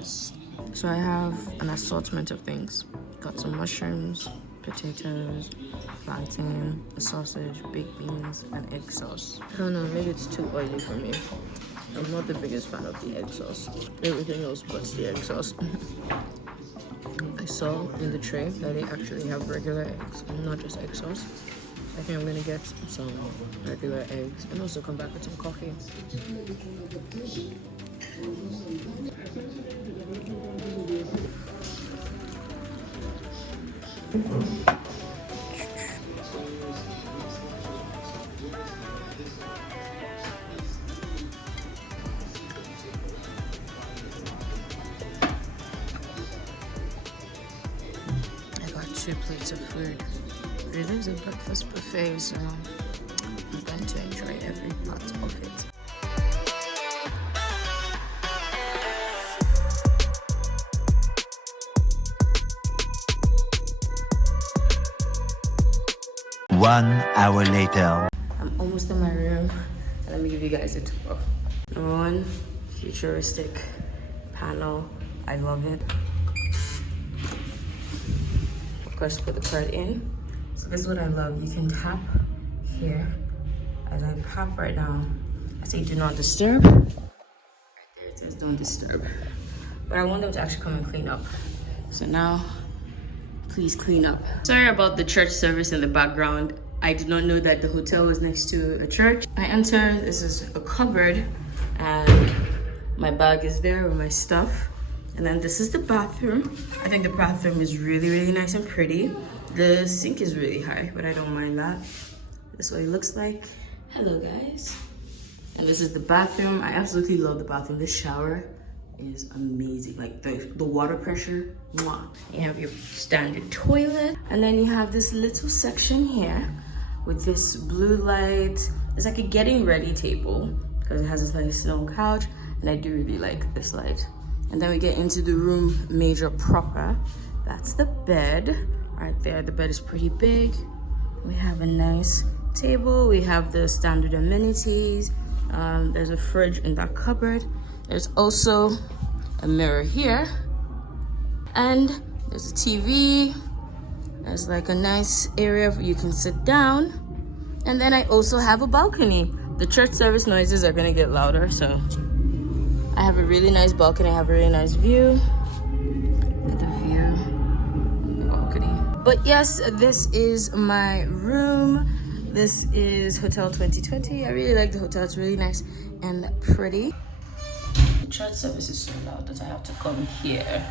breakfast. So I have an assortment of things. Got some mushrooms, potatoes, plantain, a sausage, baked beans, and egg sauce. I don't know, maybe it's too oily for me. I'm not the biggest fan of the egg sauce. Everything else but the egg sauce. I saw in the tray that they actually have regular eggs and not just egg sauce. I think I'm gonna get some regular eggs and also come back with some coffee. I got 2 plates of food. It is a breakfast buffet, so I'm going to enjoy every part of it. One hour later. I'm almost in my room. Let me give you guys a tour. Number 1, futuristic panel. I love it. Of course, put the card in. So this is what I love. You can tap here. As I tap right now, I say do not disturb. Right there it says don't disturb. But I want them to actually come and clean up. So now, please clean up. Sorry about the church service in the background. I did not know that the hotel was next to a church. I enter, this is a cupboard, and my bag is there with my stuff. And then this is the bathroom. I think the bathroom is really, really nice and pretty. The sink is really high, but I don't mind that. This is what it looks like. Hello, guys. And this is the bathroom. I absolutely love the bathroom. This shower is amazing. Like the water pressure, mwah. You have your standard toilet. And then you have this little section here with this blue light. It's like a getting ready table because it has this nice stone couch. And I do really like this light. And then we get into the room major proper. That's the bed right there. The bed is pretty big. We have a nice table. We have the standard amenities. There's a fridge in that cupboard. There's also a mirror here. And there's a TV. There's like a nice area where you can sit down. And then I also have a balcony. The church service noises are gonna get louder, so I have a really nice balcony. I have a really nice view. Look at the view on the balcony. But yes, this is my room. This is Hotel 2020. I really like the hotel. It's really nice and pretty. The church service is so loud that I have to come here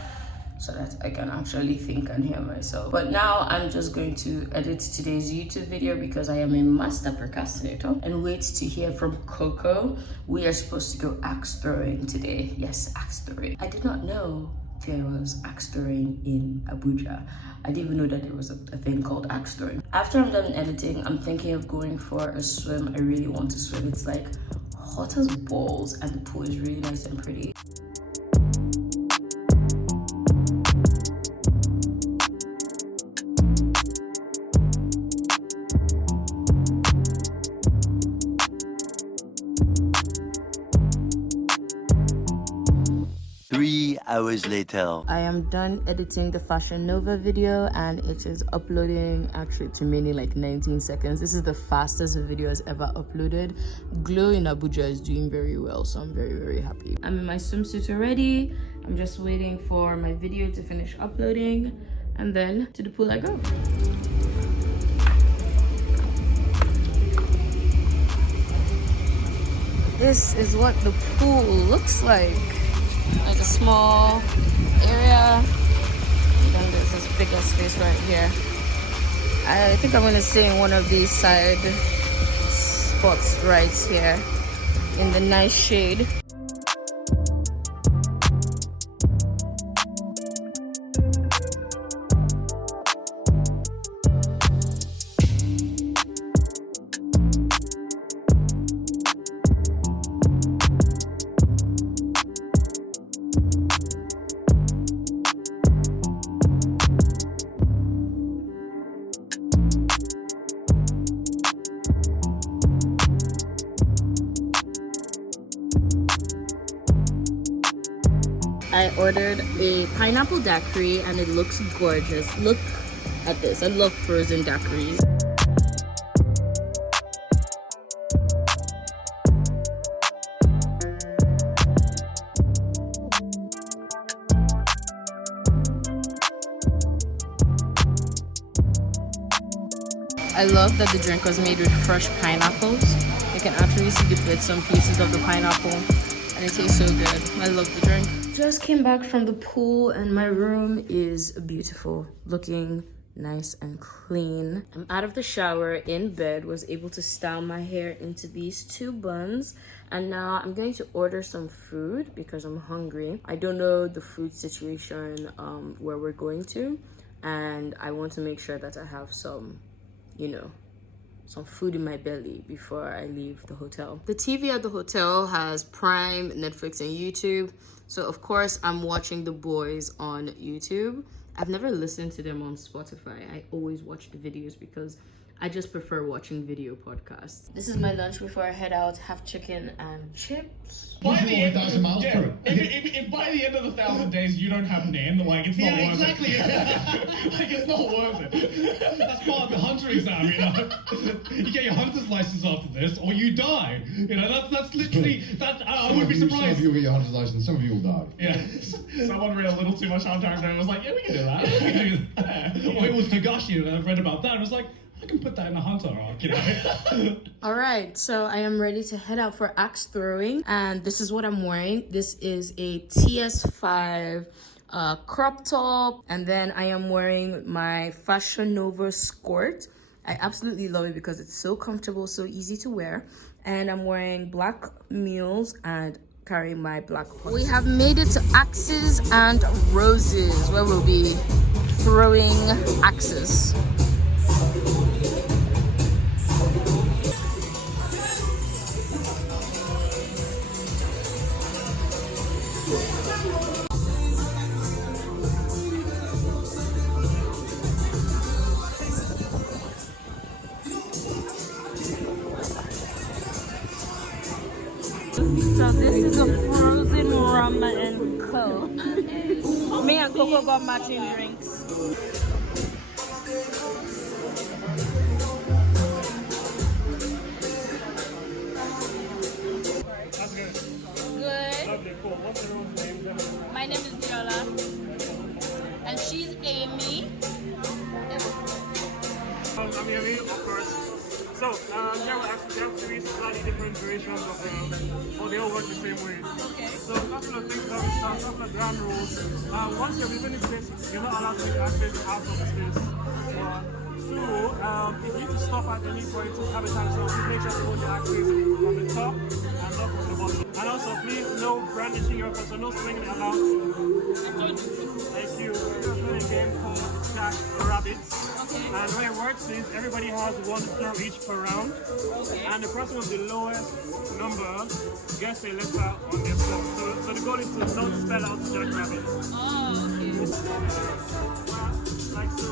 so that I can actually think and hear myself. But now I'm just going to edit today's YouTube video because I am a master procrastinator and wait to hear from Coco. We are supposed to go axe throwing today. Yes, axe throwing. I did not know there was axe throwing in Abuja. I didn't even know that there was a thing called axe throwing. After I'm done editing, I'm thinking of going for a swim. I really want to swim. It's like hot as balls and the pool is really nice and pretty. Hours later. I am done editing the Fashion Nova video and it is uploading actually to many like 19 seconds. This is the fastest the video has ever uploaded. Glow in Abuja is doing very well, so I'm very, very happy. I'm in my swimsuit already. I'm just waiting for my video to finish uploading and then to the pool I go. This is what the pool looks like. Like a small area, and then there's this bigger space right here. I think I'm gonna stay in one of these side spots right here in the nice shade. I ordered a pineapple daiquiri and it looks gorgeous. Look at this. I love frozen daiquiris. I love that the drink was made with fresh pineapples. You can actually see the bits and pieces of the pineapple and it tastes so good. I love the drink. Just came back from the pool and my room is beautiful, looking nice and clean. I'm out of the shower, in bed, was able to style my hair into these 2 buns, and now I'm going to order some food because I'm hungry. I don't know the food situation where we're going to, and I want to make sure that I have some, you know, some food in my belly before I leave the hotel. The TV at the hotel has Prime, Netflix, and YouTube. So of course I'm watching The Boys on YouTube. I've never listened to them on Spotify. I always watch the videos because I just prefer watching video podcasts. This is my lunch before I head out. Have chicken and chips. By the end, 1,000 miles through. If by the end of the 1,000 days you don't have Nan, like it's not worth exactly. it. Like it's not worth it. That's part of the hunter exam, you know. You get your hunter's license after this, or you die. You know, that's literally that. I wouldn't be surprised. Some of you will get your hunter's license, some of you will die. Yeah. Someone read a little too much Hunter and was like, yeah, we can do that. We can do that. Or it was Nagashi, and I read about that, and I was like, I can put that in a hunter arc, you know. All right, so I am ready to head out for axe throwing, and this is what I'm wearing. This is a TS5 crop top, and then I am wearing my Fashion Nova skirt. I absolutely love it because it's so comfortable, so easy to wear, and I'm wearing black mules and carrying my black pot. We have made it to Axes and Roses, where we'll be throwing axes. So this is a frozen rum and coke. Me and Coco got matching drinks. That's good. Good. Lovely, cool. What's everyone's name? My name is Deola. And she's Amy. I'm Yami, of course. So, here we're actually have 3 slightly different variations of they all work the same way. Okay. So, a couple of things about the start, a couple of ground rules. Once you're within the space, you're not allowed to make access out of the space. 1. 2, if you can stop at any point to have a time, so please make sure to hold your axes from the top and not from the bottom. And also, please, no brandishing your weapon, so no swinging it allowed. Thank you. We're playing a game called Jack Rabbit. And when it works is everybody has 1 throw each per round. And the person with the lowest number gets a letter on their score. So the goal is to not spell out Jack Rabbit. Oh, okay. Like so.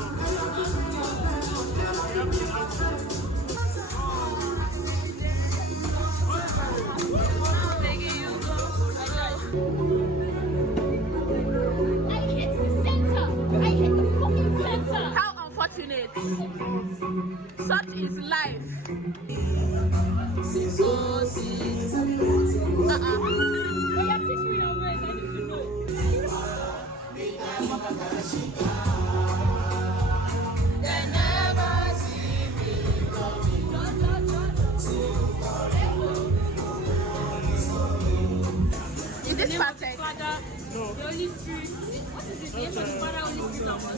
I hit the center. I hit the fucking center. How unfortunate. Such is life. Yeah, teach me your ways. I need to know. Is this perfect? Father, the Holy Spirit. What is the name of the Father, Holy Spirit, and what?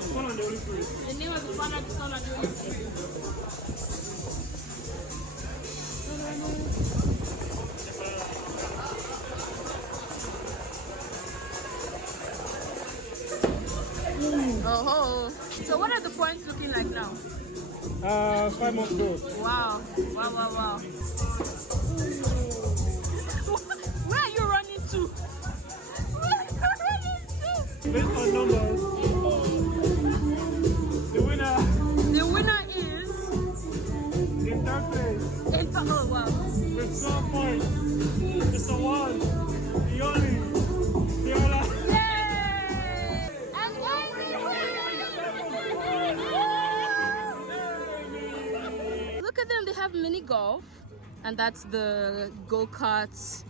Son of the Holy Spirit. The name of the Father, the Son, and the Holy Spirit. Oh, so what are the points looking like now? 5 more goals. Wow, wow, wow, wow. Where are you running to? Where are you running to? Based on numbers, the winner The winner is in 3rd place oh wow. with 12 points is the one, the only, Deola. and that's the go-kart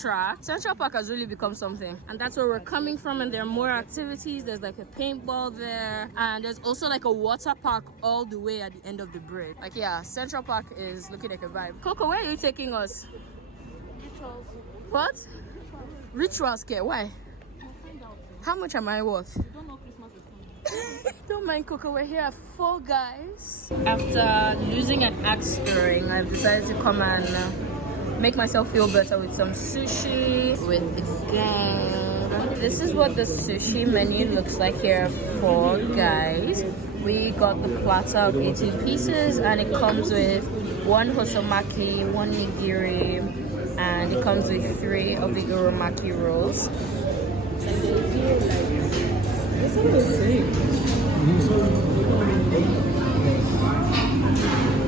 track. Central Park has really become something, and that's where we're coming from. And there are more activities. There's like a paintball there, and there's also like a water park all the way at the end of the bridge. Like, yeah, Central Park is looking like a vibe. Coco, where are you taking us? Rituals. What? Rituals care. Why? How much am I worth? You don't know Christmas is coming. Don't mind, Coco, we're here at Four Guys. After losing an axe throwing, I've decided to come and make myself feel better with some sushi with the gang. This is what the sushi menu looks like here at Four Guys. We got the platter of 18 pieces, and it comes with 1 hosomaki, 1 nigiri, and it comes with 3 of the uromaki rolls.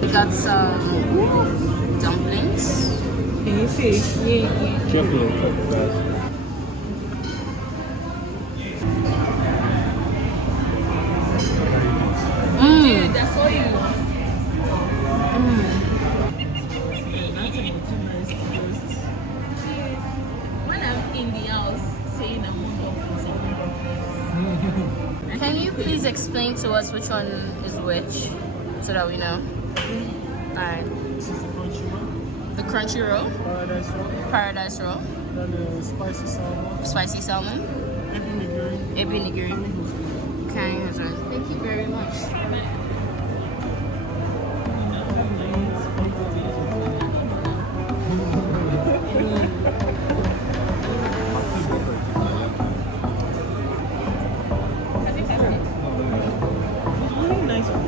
We got some dumplings. Can you see? Yeah. Carefully. Dude, that's all you. When I'm in the house saying I'm Can you please explain to us which one is which, so that we know? Alright. This is the crunchy one. The crunchy roll, Paradise one. paradise roll, Then the spicy salmon. spicy salmon, ebi nigiri, carrying his own. Thank you very much. Really nice one.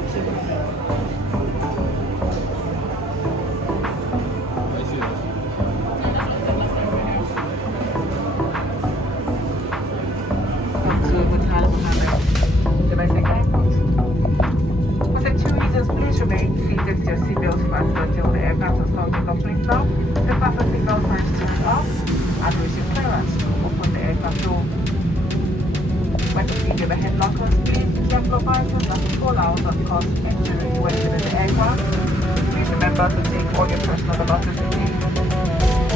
Within 2 reasons, please remain seated with your seatbelt fastened until the aircraft has come to coupling stop. The fasten signal first turned off and receive clearance to open the aircraft door. When seeing overhead lockers, please be careful of items that will fall out and cause injury when within the aircraft. Please remember to take all your personal belongings with you.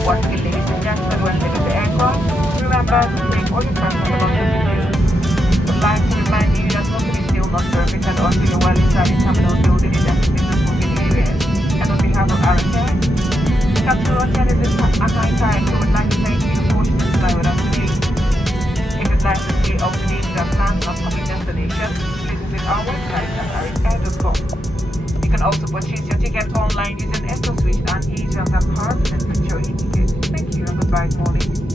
Once again, ladies and gentlemen, when leaving the aircraft, remember to take all your personal belongings with you. Would like to remind you that smoking is still not permitted until you're well inside the terminal building in designated smoking areas. And on behalf of our care, Captain Ocean is at my time, we would like to thank you for watching this fly with us today. If you'd like to see our names and plans of public destinations, please visit our website at arisair.com. You can also purchase your ticket online using EcoSwitch and ease and cards and picture your ticket. Thank you and goodbye, morning.